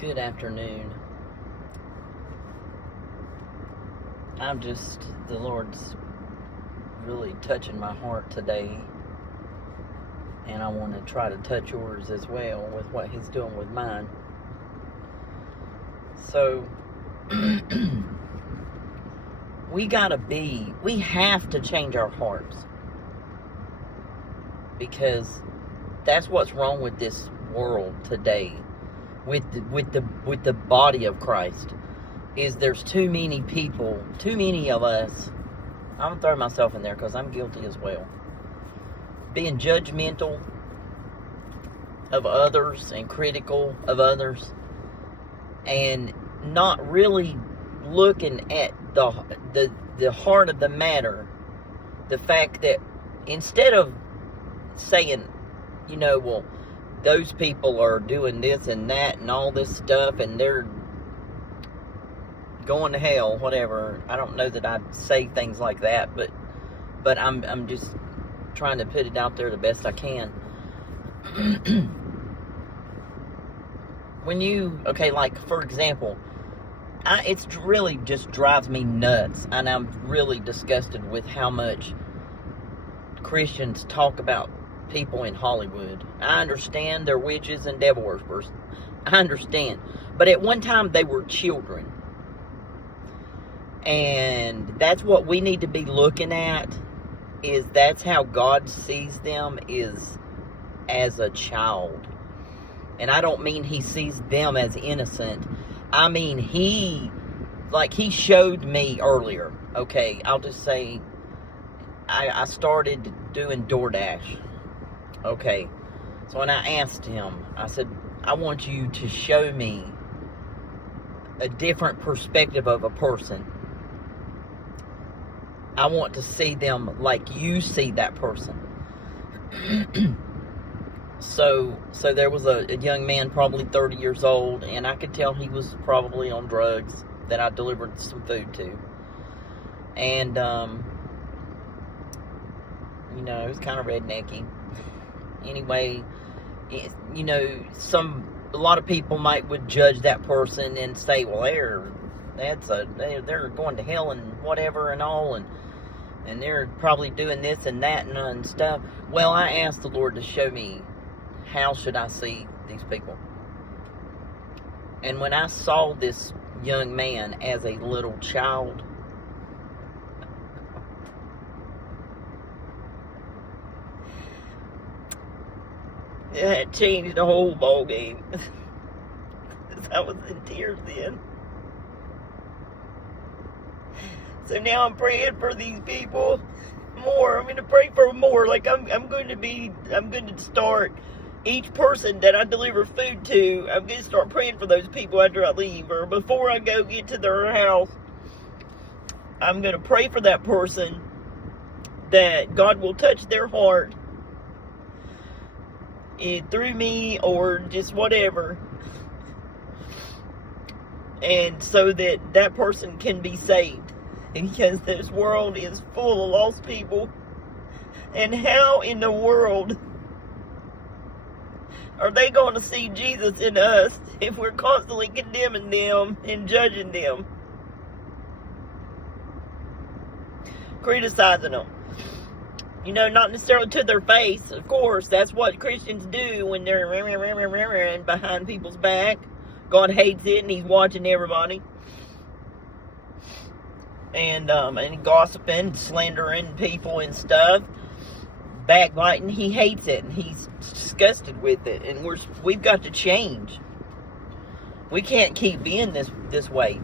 Good afternoon. The Lord's really touching my heart today, and I want to try to touch yours as well with what He's doing with mine. So, we have to change our hearts, because that's what's wrong with this world today. With the body of Christ, is there's too many people, too many of us. I'm gonna throw myself in there because I'm guilty as well. Being judgmental of others and critical of others, and not really looking at the heart of the matter. The fact that instead of saying, well, those people are doing this and that and all this stuff, and they're going to hell, whatever. I don't know that I'd say things like that, but I'm just trying to put it out there the best I can. Like, for example, it's really just drives me nuts, and I'm really disgusted with how much Christians talk about people in Hollywood. I understand they're witches and devil worshippers. I understand. But at one time they were children. And that's what we need to be looking at, is that's how God sees them, is as a child. And I don't mean He sees them as innocent. I mean He showed me earlier. Okay, I'll just say I started doing DoorDash. Okay, so when I asked Him, I said, I want you to show me a different perspective of a person. I want to see them like you see that person. So there was a young man, probably 30 years old, and I could tell he was probably on drugs, that I delivered some food to. And, it was kind of rednecky. Anyway, a lot of people would judge that person and say, well, they're going to hell and whatever and all, and they're probably doing this and that and stuff. Well, I asked the Lord to show me, how should I see these people? And when I saw this young man as a little child, it changed the whole ball game. I was in tears then. So now I'm praying for these people more. I'm going to pray for more. Like I'm going to start each person that I deliver food to. I'm going to start praying for those people after I leave, or before I go get to their house. I'm going to pray for that person, that God will touch their heart through me, or just whatever, and so that person can be saved, because this world is full of lost people. And how in the world are they going to see Jesus in us if we're constantly condemning them and judging them, criticizing them? Not necessarily to their face, of course. That's what Christians do when they're and behind people's back. God hates it, and He's watching everybody. And gossiping, slandering people and stuff, backbiting. He hates it, and He's disgusted with it. And we've got to change. We can't keep being this way.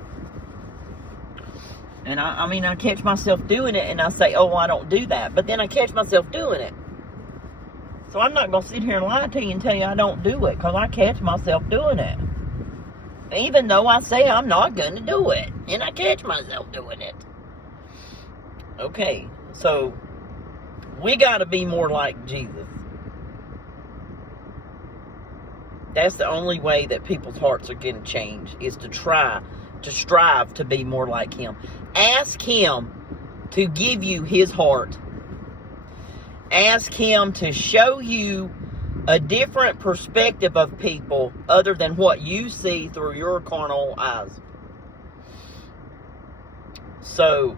And I catch myself doing it, and I say, oh, I don't do that. But then I catch myself doing it. So I'm not going to sit here and lie to you and tell you I don't do it, because I catch myself doing it. Even though I say I'm not going to do it, and I catch myself doing it. Okay, so we got to be more like Jesus. That's the only way that people's hearts are going to change, is to strive to be more like Him. Ask Him to give you His heart. Ask Him to show you a different perspective of people other than what you see through your carnal eyes. So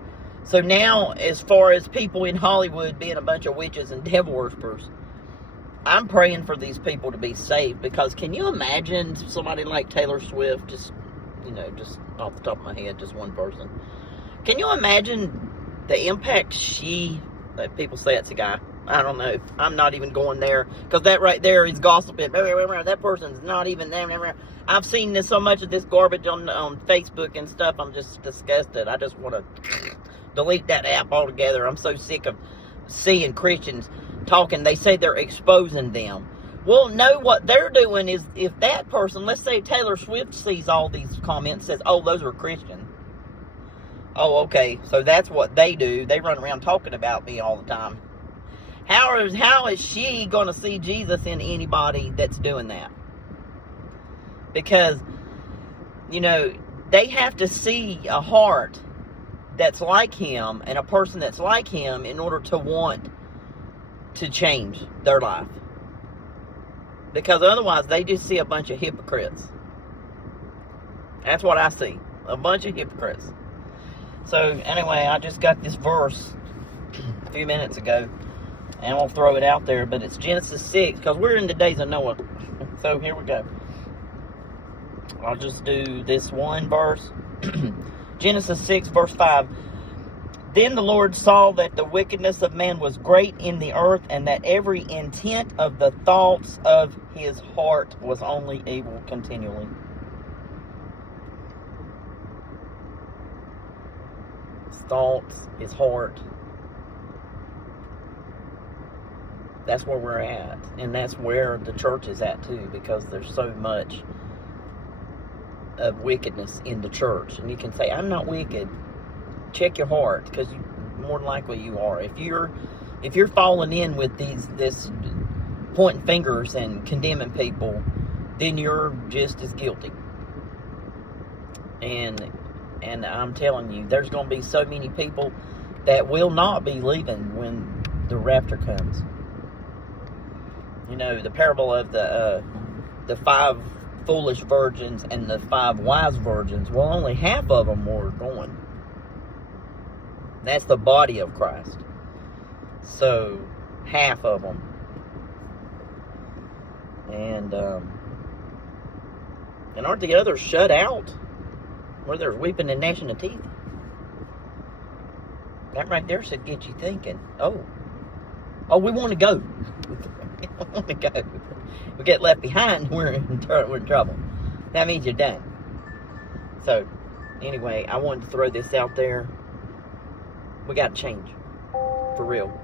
now, as far as people in Hollywood being a bunch of witches and devil worshippers, I'm praying for these people to be saved, because can you imagine somebody like Taylor Swift, just off the top of my head, just one person. Can you imagine the impact people say it's a guy. I don't know. I'm not even going there, because that right there is gossiping. That person's not even there. I've seen so much of this garbage on Facebook and stuff. I'm just disgusted. I just want to delete that app altogether. I'm so sick of seeing Christians talking. They say they're exposing them. Well, no, what they're doing is, if that person, let's say Taylor Swift, sees all these comments, says, oh, those are Christian. Oh, okay, so that's what they do. They run around talking about me all the time. How is she going to see Jesus in anybody that's doing that? Because, they have to see a heart that's like him and a person that's like him in order to want to change their life. Because otherwise, they just see a bunch of hypocrites. That's what I see. A bunch of hypocrites. So, anyway, I just got this verse a few minutes ago. And I'll throw it out there. But it's Genesis 6. Because we're in the days of Noah. So, here we go. I'll just do this one verse. Genesis 6, verse 5. Then the Lord saw that the wickedness of man was great in the earth, and that every intent of the thoughts of his heart was only evil continually. His thoughts, his heart. That's where we're at. And that's where the church is at too, because there's so much of wickedness in the church. And you can say, I'm not wicked. Check your heart, because more than likely you are. If you're falling in with this pointing fingers and condemning people, then you're just as guilty. And I'm telling you, there's going to be so many people that will not be leaving when the rapture comes. The parable of the 5 foolish virgins and the 5 wise virgins. Well, only half of them were going. That's the body of Christ. So, half of them. And aren't the others shut out? Where there's weeping and gnashing of teeth? That right there should get you thinking, oh, we want to go. We want to go. We get left behind, we're in trouble. That means you're done. So, anyway, I wanted to throw this out there. We got to change. For real.